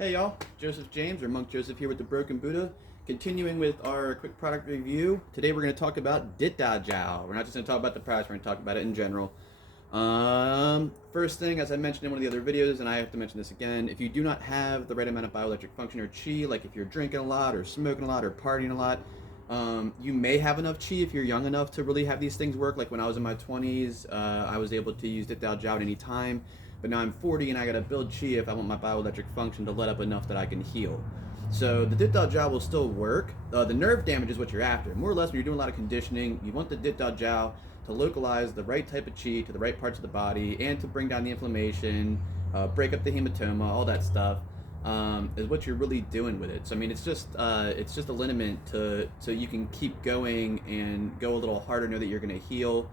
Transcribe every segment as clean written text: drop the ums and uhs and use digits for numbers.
Hey y'all, Joseph James or Monk Joseph here with the Broken Buddha. Continuing with our quick product review. Today we're going to talk about Dit Da Jiao. We're not just going to talk about the products, we're going to talk about it in general. First thing, as I mentioned in one of the other videos, and I have to mention this again, if you do not have the right amount of bioelectric function or chi, like if you're drinking a lot or smoking a lot or partying a lot, you may have enough chi if you're young enough to really have these things work. Like when I was in my 20s, I was able to use Dit Da Jiao at any time. But now I'm 40 and I gotta build chi if I want my bioelectric function to let up enough that I can heal. So the Dit Da Jiao will still work. The nerve damage is what you're after. More or less, when you're doing a lot of conditioning, you want the Dit Da Jiao to localize the right type of chi to the right parts of the body and to bring down the inflammation, break up the hematoma, all that stuff. Is what you're really doing with it. So I mean, it's just a liniment so you can keep going and go a little harder, know that you're going to heal.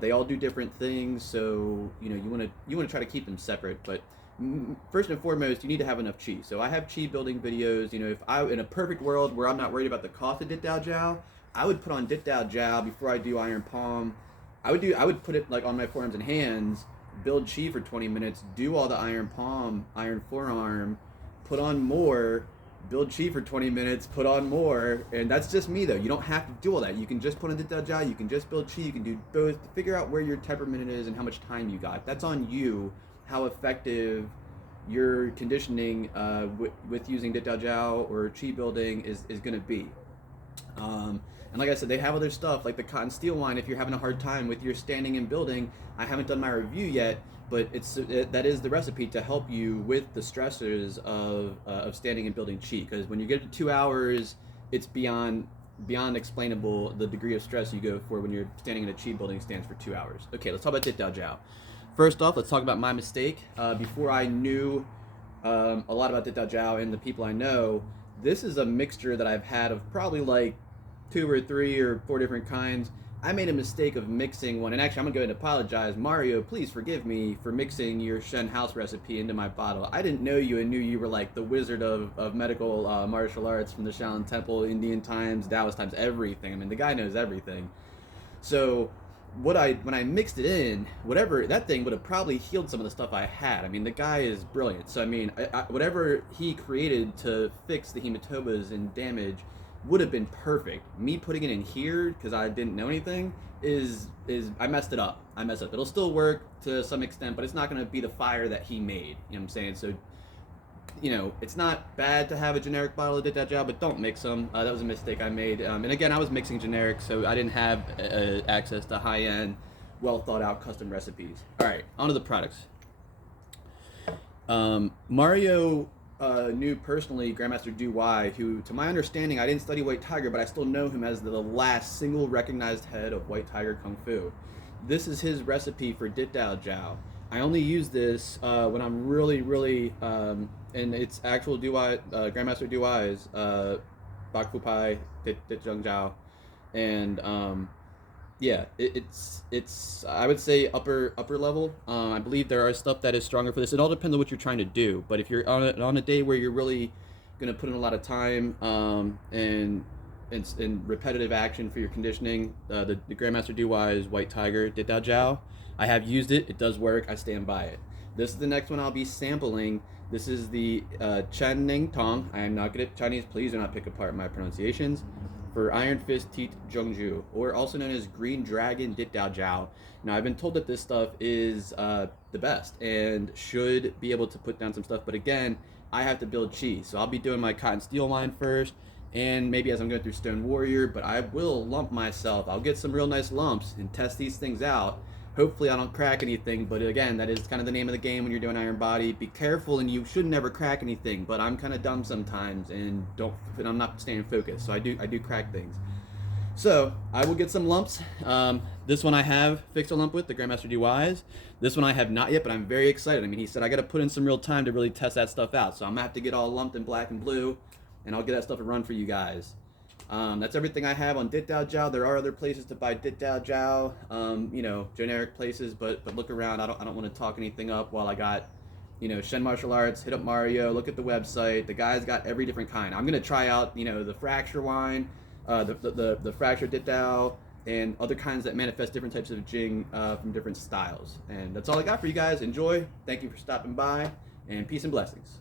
They all do different things, so you want to try to keep them separate. But first and foremost, you need to have enough chi. So I have chi building videos. If I in a perfect world where I'm not worried about the cost of Dit Da Jiao, I would put on Dit Da Jiao before I do Iron Palm. I would put it like on my forearms and hands, build chi for 20 minutes, do all the Iron Palm, Iron Forearm, put on more, build chi for 20 minutes, put on more, and that's just me though. You don't have to do all that. You can just put on Dit Da Jiao, you can just build chi, you can do both. Figure out where your temperament is and how much time you got. That's on you, how effective your conditioning with using Dit Da Jiao or chi building is going to be. And like I said, they have other stuff like the cotton steel wine. If you're having a hard time with your standing and building, I haven't done my review yet, but that is the recipe to help you with the stressors of standing and building chi. Because when you get to 2 hours, it's beyond explainable the degree of stress you go for when you're standing in a chi building stance for 2 hours. Okay, let's talk about Dit Da Jiao. First off, let's talk about my mistake. Before I knew a lot about Dit Da Jiao and the people I know, this is a mixture that I've had of probably like 2 or 3 or 4 different kinds. I made a mistake of mixing one, and actually I'm gonna go ahead and apologize. Mario, please forgive me for mixing your Shen House recipe into my bottle. I didn't know you and knew you were like the wizard of medical martial arts from the Shaolin Temple, Indian times, Taoist times, everything. I mean, the guy knows everything. So when I mixed it in, whatever, that thing would have probably healed some of the stuff I had. I mean, the guy is brilliant. So I mean, whatever he created to fix the hematomas and damage would have been perfect. Me putting it in here because I didn't know anything is I messed it up. It'll still work to some extent, but it's not going to be the fire that he made. You know what I'm saying? So it's not bad to have a generic bottle of Dit Da Jiao, but don't mix them. That was a mistake I made. And again, I was mixing generic, so I didn't have access to high-end, well thought out custom recipes. All right, on to the products. Mario knew personally Grandmaster Du Wai, who, to my understanding, I didn't study White Tiger, but I still know him as the last single recognized head of White Tiger Kung Fu. This is his recipe for Dit Da Jiao. I only use this when I'm really, and it's actual Du Wai, Grandmaster Du Wai's Bak Fu Pai Dit Zheng Jiao, and yeah, it's I would say upper level. I believe there are stuff that is stronger for this. It all depends on what you're trying to do. But if you're on a day where you're really gonna put in a lot of time and repetitive action for your conditioning, the Grandmaster Du Wai's White Tiger Dit Da Jiao, I have used it. It does work. I stand by it. This is the next one I'll be sampling. This is the Chen Ning Tong. I am not good at Chinese. Please do not pick apart my pronunciations. For Iron Fist Teeth Zhongju, or also known as Green Dragon Dit Da Jiao. Now, I've been told that this stuff is the best and should be able to put down some stuff, but again, I have to build chi. So I'll be doing my cotton steel line first, and maybe as I'm going through Stone Warrior, but I will lump myself. I'll get some real nice lumps and test these things out. Hopefully I don't crack anything, but again, that is kind of the name of the game when you're doing Iron Body. Be careful, and you should never crack anything, but I'm kind of dumb sometimes and I'm not staying focused, so I do crack things. So I will get some lumps. This one I have fixed a lump with, the Grandmaster Du Wai's. This one I have not yet, but I'm very excited. I mean, he said I got to put in some real time to really test that stuff out, so I'm going to have to get all lumped in black and blue, and I'll get that stuff to run for you guys. That's everything I have on Dit Da Jiao. There are other places to buy Dit Da Jiao, generic places, but look around. I don't want to talk anything up while I got, Shen Martial Arts. Hit up Mario, look at the website. The guy's got every different kind. I'm gonna try out, the fracture wine, the fracture Dit Dao, and other kinds that manifest different types of Jing from different styles. And that's all I got for you guys. Enjoy. Thank you for stopping by, and peace and blessings.